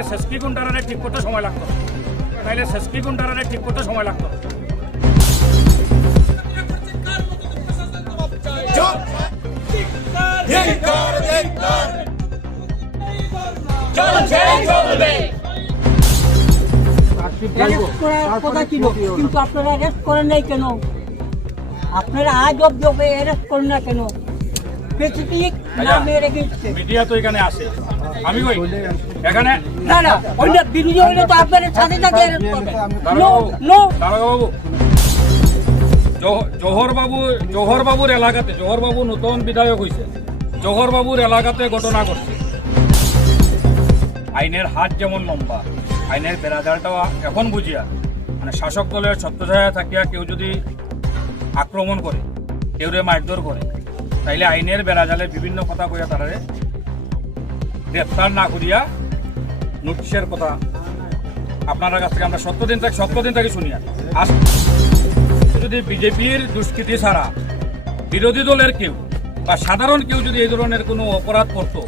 নাইলে সেসপি গুন্ডারে ঠিক করতে সময় লাগতো, নাইলে সেসপি গুন্ডারে ঠিক করতে সময় লাগতো। কিন্তু আপনারা অ্যারেস্ট করেন নাই কেন? আপনারা আজ অব্দি অ্যারেস্ট করেন না কেন? স্পেসিফিক নামে রেখেছে মিডিয়া তো এখানে আসে, আমি কই এখানে না না অন্য বিরোধী হলে তো আপনাদের সাথে সাথে অ্যারেস্ট করবে। বাবু জোহর বাবুর এলাকাতে, জোহর বাবু নতুন বিধায়ক হয়েছে, জোহর বাবুর এলাকাতে ঘটনা ঘটছে। আইনের হাত যেমন লম্বা, আইনের বেড়াজালটাও এখন বুঝিয়া, মানে শাসক দলের ছত্রছায়া থাকিয়া কেউ যদি আক্রমণ করে, কেউ মারধর করে, তাইলে আইনের বেড়াজালে বিভিন্ন কথা কইয়া তারারে গ্রেফতার না করিয়া নোটিশের কথা আপনার কাছ থেকে আমরা 70 দিন থেকে শুনিয়া। আজ যদি বিজেপির দুষ্কৃতি ছাড়া বিরোধী দলের কেউ বা সাধারণ কেউ যদি এই ধরনের কোনো অপরাধ করতো,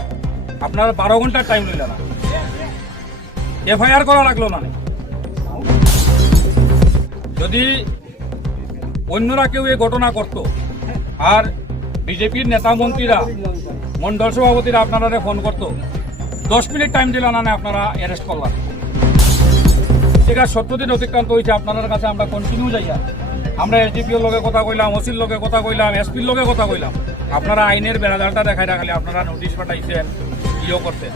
আপনার 12 ঘন্টার টাইম লইল না, এফআইআর করা লাগলো না। যদি অন্যরা কেউ এই ঘটনা করত আর বিজেপির নেতা মন্ত্রীরা, মন্ডল সভাপতিরা আপনারা ফোন করতো, 10 মিনিট টাইম দিল না, আপনারা অ্যারেস্ট করলেন। এটা 70 দিন অতিক্রান্ত হয়েছে, আপনার কাছে আমরা কন্টিনিউ যাইয়া, আমরা এসডিপিওর লগে কথা কইলাম, ওসির লগে কথা কইলাম, এসপির লগে কথা কইলাম। আপনারা আইনের বেড়াজালটা দেখাই রাখলে আপনারা নোটিশ পাঠাইছেন, ইও করতেন।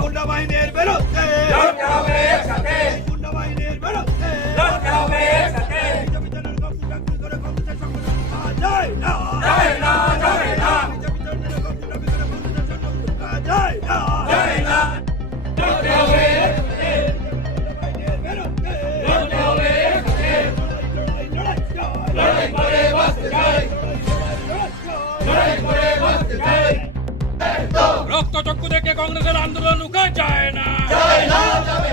গুন্ডা বাহিনীর বিরুদ্ধে লড়তে হবে একসাথে, গুন্ডা বাহিনীর বিরুদ্ধে লড়তে হবে একসাথে। বিজেপি জনের কর্মসূচি করে কংগ্রেসের সংগঠন যায় না, যায় না, যায় না। বিজেপি জনের কর্মসূচি করে কংগ্রেসের সংগঠন যায় না, যায় না। লড়তে হবে একসাথে, গুন্ডা বাহিনীর বিরুদ্ধে লড়তে হবে একসাথে। লড়াই করে বাঁচতে চাই, লড়াই করে বাঁচতে চাই। রক্ত চক্ষু দেখে কংগ্রেসের আন্দোলন রুখা যায় না, যায় না, যাবে